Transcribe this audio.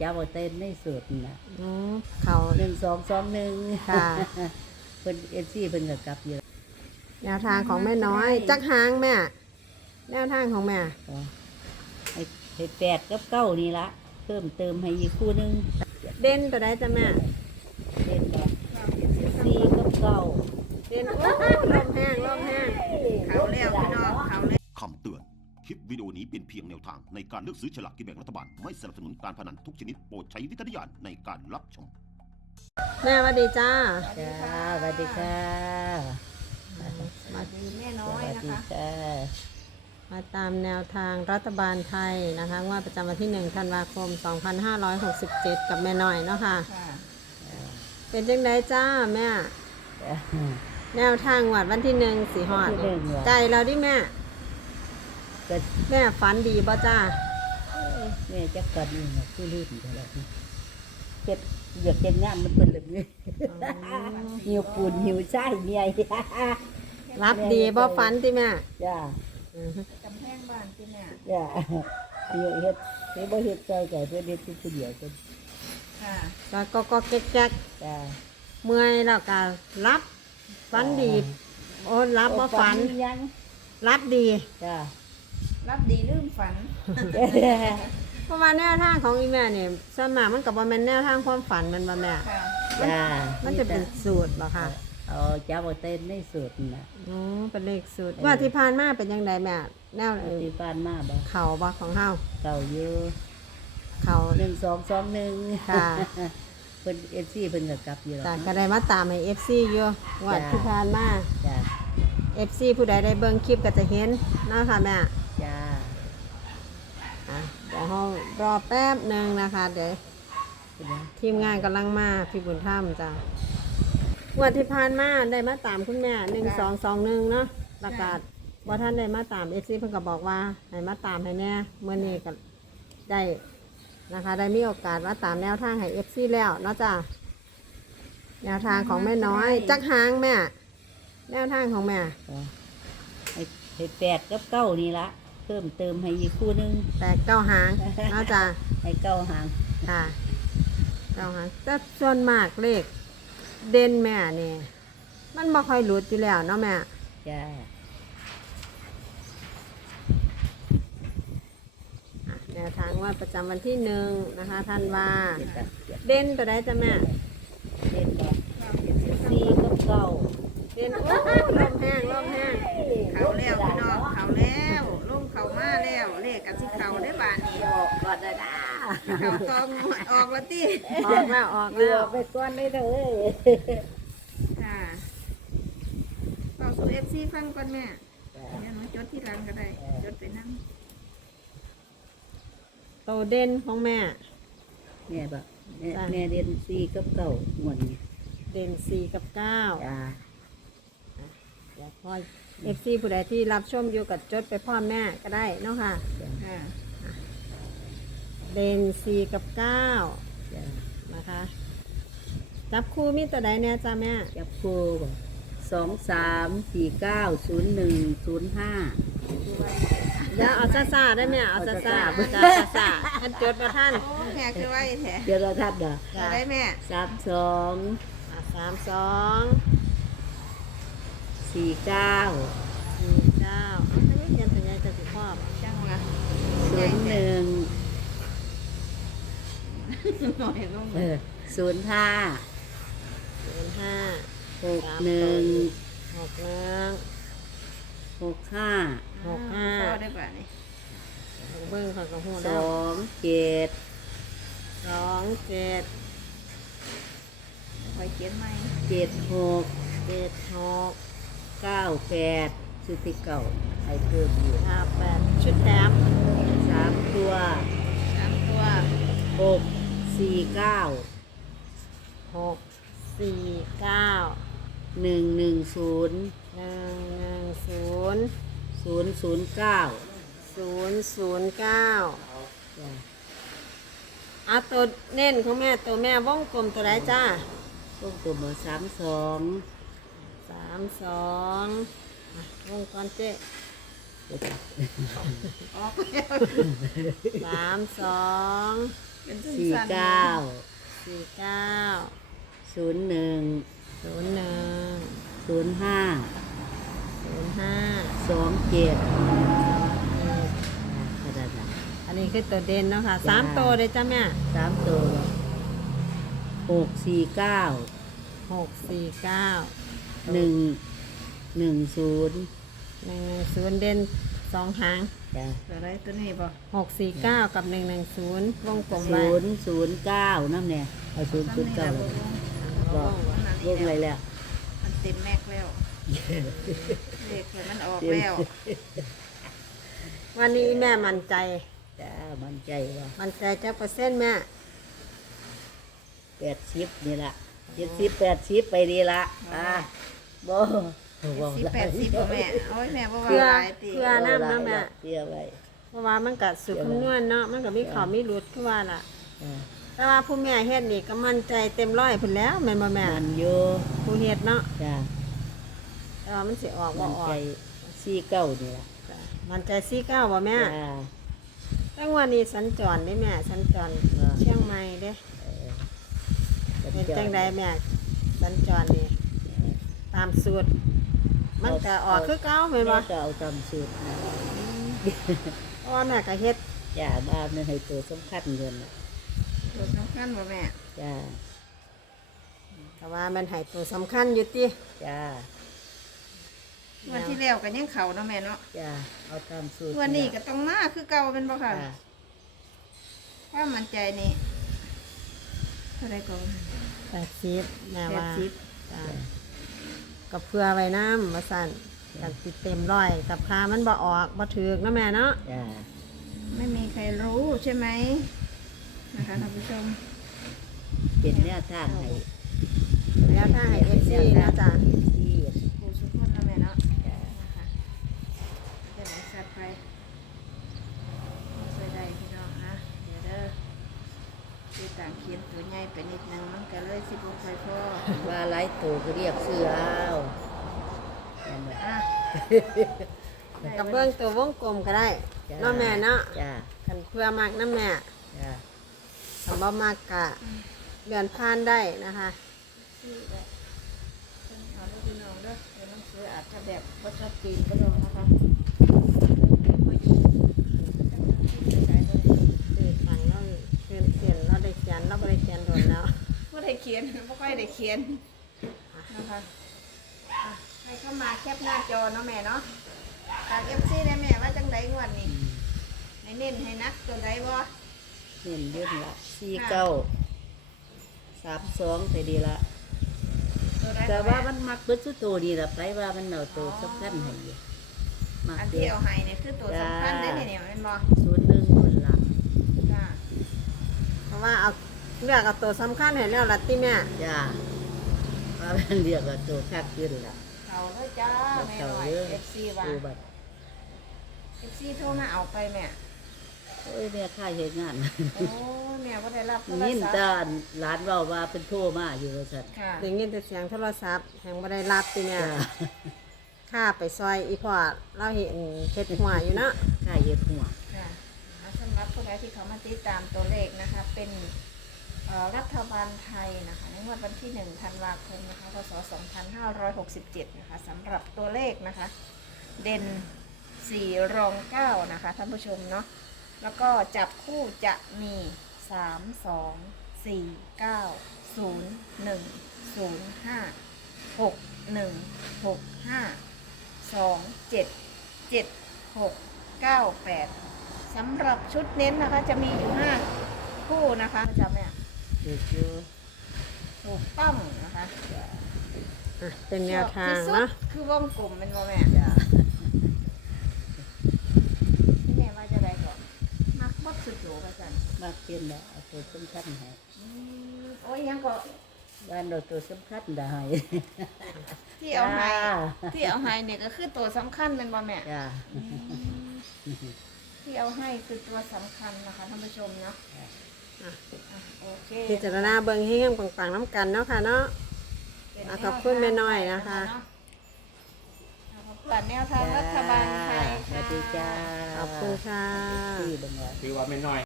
จับเอาเต้นในสุดน่ะอืมเขา หนึ่งสองสองหนึ่งค่ะ เพิ่นเอฟซีเพิ่นก็กลับอยู่แนวทางของแม่น้อย จักหางแม่ แนวทางของแม่ ก็ให้ให้แปดกับเก้านี่ละเพิ่มเติมให้อีกคู่หนึงเด่นตัวใดจ้ะแม่ เล่นก็สี่กับเก้าเด่นโอ้ลมแห้งลมแห้ง เขาแล้ว ทางในการเลือกซื้อฉลากกินแบ่งรัฐบาล ไม่สนับสนุนการพนันทุกชนิดโปรดใช้วิจารณญาณในการรับชม แม่หวัสดีจ้า จ้าสวัสดีค่ะมาดีแม่สน้อยวัสนะดีคะ ค่ะมาตามแนวทางรัฐบาลไทยนะคะงว่าประจำวันที่1ธันวาคม 2567 กับแม่น้อยเนาะค่ะ ค่ะ เป็นจังไดจ้าแม่ จ้า แนวทางหวัดวันที่หนึ่งสีหอด วันที่หนึ่งเหรอไก่เราดิแม่ ก็แม่ฝันดีบ่จ้าแม่จักกันนี่นะคือลืมไปแล้วเฮ็ดอยากเฮ็ดงานมันเป็นแบบนี้หิวปูนหิวไส้เมียรับดีบ่ฝันติแม่จ้าอือฮึกำแพงบ้านที่แม่จ้าเฮ็ดเฮ็ดเฮ็ดบ่เฮ็ดใจไก่เพื่อเฮ็ดผู้เดียวเพิ่นค่ะแล้วก็ก็แก๊กจ้าๆเมื่อยแล้วก็รับฝันดีโอ้รับบ่ฝันยังรับดีจ้า รับดีลืมฝัน เพราะว่าแนวทางของอีแม่เนี่ยส่วนมากมันก็บ่แม่นแนวทางความฝันแมันบ่แม่ ค่ะ จ้ามันจะเป็นสูตรบ่ค่ะเอาจับเอาเต้นในสูตรน่ะ อ๋อเป็นเลขสูตรว่าที่ผ่านมาเป็นจังไดแม่ แนวเอ่อที่บ้านมาบ่เขาบ่ของเฮาเก่าอยู่เขาหนึ่งสองสองหนึ่งค่ะ เพิ่นเอฟซีเพิ่นก็กลับอยู่จ้ะแล้วก็ได้มาตามให้ FC อยู่ว่าที่ผ่านมา จ้า FC ผู้ใดได้เบิ่งคลิปก็จะเห็นเนาะค่ะแม่จ้าอะเดี๋ยวเรารอแป๊บหนึ่งนะคะ เดี๋ยวเป็นหยังทีมงานกำลังมาพี่บุญธรรมจ้ะงวันที่ผ่านมาได้มาตามคุณแม่หนึ่งสองสองหนึ่งเนาะประกาศว่าท่านได้มาตามเอฟซีเพิ่นก็บอกว่าให้มาตามให้แน่เมื่อนี้ก็ได้นะคะ ได้มีโอกาสมาตามแนวทางให้เอฟซีแล้วเนาะจ้ะแนวทางของแม่น้อย จักหางแม่ แนวทางของแม่ก็ให้ให้แปดกับเก้านี่ละ เพิ่มเติมให้อีกคู่หนึงแปดเก้าหางเนาะจ้ะให้เก้าหางค่ะเก้าหางแต่ส่วนมากเลข เด่นแม่เนี่ยมันบ่ค่อยหลุดอยู่แล้วเนาะแม่จ้าอะแนวทางว่าประจำวันที่หนึ่งนะคะท่านว่าจ้าเด่นตัวใดจ้ะแม่เล่นก็สี่กับเก้าเด่นโอ้ลมแห้งลมแห้งเขาแล้วพี่น้องเขาแล้วลงเขามาแล้ว เลขกันสิเขาได้บานนี้ออกก่อนนะนะเขาตองหมดออกแล้วติออกแล้วออกเลืแล้อวกไปก่อนเลยเด้อค่ะเป่าสู่เอฟซีฟังก่อนแม่เดี๋ยวหนูจดที่หลังก็ได้จดไปนั่งโตเด่นของแม่ แม่บอกแม่จ้ะ แม่เรียนสี่กับเก้าหมดนี่เด่นสี่กับเก้าจ้าเดี๋ยวพ่อเอฟซีผู้ใดที่รับชมอยู่กับจดไปพ่อแม่ก็ได้เนาะค่ะค่ะ เด่นสี่กับเก้าจ้านะคะ จับคู่มีตัวใดเนี่ยจ้าแม่จับคู่บ่สองสามสี่เก้าศูนย์หนึ่งศูนย์ห้า เดี๋ยวเอาซาซาได้ไหมเอาซาซาเอาจ้าซ่าซาซาท่านจดมาท่านโอ้แม่คือไว้แท้เดี๋ยวเราทัดเด้อจ้ะได้แม่สามสองอะสามสองสี่เก้า สี่เก้าเอาถ้าไม่เขียนสัญญาจะสิพ่อ จังวะ ศูนย์หนึ่งหน่อยลงเออศูนย์ห้าศูนย์ห้าหกหนึ่งหกหนึ่งหกห้าหกห้าพอได้ป่ะนี่หกเบิ้งเขาก็หูสแล้วองเจ็ดสองเจ็ดคอยเขียนไหมเจ็ดหกเจ็ดหกเก้าแปดชุดที่เก่าให้เพิ่มอยู่ห้าแปดชุดแถมสามตัวสามตัวหกสี่เก้าหกสี่เก้าหนึ่งหนึ่งศูนย์หนึ่งหนึ่งศูนย์ศูนย์ศูนย์เก้าศูนย์ศูนย์เก้าอะตัวเน้นของแม่ตัวแม่วงกลมตัวไหนจ้าพวกตัวเบอร์สามสองสามสองอะวงก่อนเจ๊ ออกแล้วสามสองสเป็นสั้นสี่ๆเก้าสี่เก้าศูนย์หนึ่งศูนย์หนึ่งศูนย์ห้าศูนย์ห้าสองเจ็ดเอ็ดกระดาษอันนี้คือตัวเด่นเนาะค่ะจ้าสามตัวเลยจ้าแม่สามตัวหกสี่เก้าหกสี่เก้าหนึ่งหนึ่งศูนย์ หนึ่งหนึ่งศูนย์เด่นสองหางจ้ะตัวไรตัวนี้บ่หกสี่เก้ากับหนึ่งหนึ่งศูนย์วงกลมไว้ศูนย์ศูนย์เก้านั่นเนี่ยเอาศูนย์ศูนย์เก้าเลยบอกลงเลยแล้ว มันเต็มแม็กแล้วเลขเลยมันออกแล้ววันนี้แม่มั่นใจ จ้ามันใจว่ามั่นใจจะเปอร์เซ็นต์แม่แปดสิบนี่ละเจ็ดสิบแปดสิบไปดีละอ่าบ่ บ่สิบแปดสิบบ่แม่โอ้ยแม่บ่ว่าเพื่อหลายติเพื่อน้ำเนาะแม่ เพื่อไว้เพราะว่ามันกัดสุดคำนวณเนาะมันก็มีขอมีรุดคือว่าล่ะ อ่าแต่ว่าผู้แม่เฮ็ดนี่ก็มั่นใจเต็มร้อยพุ่นแล้วแม่นบ่แม่มันอยู่ผู้เฮ็ดเนาะจ้าแต่ว่ามันสิออกบ่มันออใจกสี่เก้านี่ละจ้ะมั่นใจสี่เก้าบ่แม่ จ้าตั้งวันนี้สัญจรได้แม่สัญจรว่าเชียงใหม่เด้เออเป็นจังใดแม่สัญจรนี่ตามสูตร มันจะออกคือเก่าแม่นบ่แม่ก็เอาตามสูตรนะเพราะว่าแม่ก็เฮ็ดจ้าบ้านนั่นให้ตัวสำคัญเงินน่ะตัวสำคัญบ่แม่จ้าแต่ว่ามันให้ตัวสำคัญอยู่ติจ้าวันที่แล้วก็ยังเข่าเนาะแม่เนาะจ้าเอาตามสูตรวันนี้ก็ต้องมาคือเก่าเป็นบ่ค่ะจ้าถ้ามั่นใจนี่เท่าไรก่อน80แม่แปดว่าสิบจ้ะ กับเพื่อไว้น้ำว่าสั่นกันติดเต็มร้อยกับคามันบ่ออกบ่ถือกเนาะแม่เนาะจ้าไม่มีใครรู้ใช่ไหมนะคะท่านผู้ชมเป็นแนวทางให้แล้วถ้าให้เอฟซีนะจ๊ะ ที่ ปูสุดคนแล้วแม่เนาะนะคะจะไหนสัตว์ไปใส่ได้พี่น้องนะเดี๋ยวเด้อที่ต่างเขียนตัวใหญ่ไปนิดนึงมันก็เลยสิบค่อยพอว่าหลายตัวก็เรียกเสือเอานั่นแหละอะกับเบื้องตัววงกลมก็ได้จ้าเนาะแม่เนาะจ้ากันเพื่อมากน้ำแม่จ้าสำบ่มากกะเดือนผ่านได้นะคะซื้อได้เอาลูกพี่น้องเด้อเดี๋ยวน้องซื้ออาจจะแบบบ่ชัดเจนก็ได้นะคะ คือฟังเราเขียนเขีย นเราได้เขียนเราบ่ได้เขียนโดนแล้วไม่ได้เขียนไม่ค่อยได้เขียนนะคะอะให้เข้ามาแคปหน้าจอเนาะแม่เนาะทางเอฟซีได้แม่ว่าจังไดงวดนี้ให้เน้นให้นักตัวใดบ่เน้นเดือนละสี่เก้าสามสองไปดีละตัวใดแต่ว่ามันมักเบิดสุดตัวนี่ละไปว่ามันเอาตัวสำคัญให้อยู่มักอันเดีที่ยวเอาให้เนี่ยคือตัวสำคัญได้เนี่ยแม่นบ่ศูนย์หนึ่งคนละจ้าเพ ราะว่าเอาเลือกเอาตัวสำคัญให้แล้วล่ะติแม่จ้าว่ามันเรียกว่าตัวคักขึ้นละเอาเลยจ้าแม่เขาหน่อยเยอะเอฟซีว่าดูบัตรเอฟซีโทรมาเอาไปแม่ โอ้ยแม่ค่าเหตุงาน โอ้แม่บ่ได้รับโทรนินศัพตาท์หลานเว่าว่าเป็นโทรมาอยู่ว่าสัตว์ค่ะได้ยินแต่เสียงโทรศัพท์แห่งบ่ได้รับติแม่จ้าข้าไปซอยอีพอดเราเห็นเฮ็ดหัวอยู่เนาะค่าเหตุหัว ผู้ใดที่เขามาติดตามตัวเลขนะคะ เป็นรัฐบาลไทยนะคะในวดวันที่ 1 ธันวาคมนะคะ พศ 2567 นะคะสำหรับตัวเลขนะคะ เด่น 4 รอง 9 นะคะ ท่านผู้ชมเนาะ แล้วก็จับคู่จะมี 3 2 4 9 0 1 0 5 6 1 6 5 2 7 7 6 9 8 สำหรับชุดเน้นนะคะ จะมีอยู่5คู่นะคะจำเนี่ยถูกอยู่ถูกต้องนะคะอะเป็นแนวทางที่สุดเนาะคือวงกลมเป็นว่าแม่จ้าที่แม่ว่าจะได้ก่อนมักบดสุดโจกันสันมาเปลี่ยนแล้วเอาตัวสำคัญให้อืมโอ้ยยังก็บ้านเราตัวสำคัญได้ที่เอาไฮจ้าที่เอาไฮเนี่ยก็คือตัวสำคัญเป็นว่าแม่จ้าที่ เอาให้คือตัวสำคัญนะคะท่านผู้ชมเนาะอะอะโอเคพิจารณาเบิ่งให้ยังปังๆน้ำกันเนาะค่ะเนาะ เป็นอะขอบคุณแม่น้อยนะคะขอบคุณแนวทางรัฐบาลไทยสวัค่ะสดีจ้าขอบคุณค่ะ ที่บังเอิญถือว่าไม่น้อย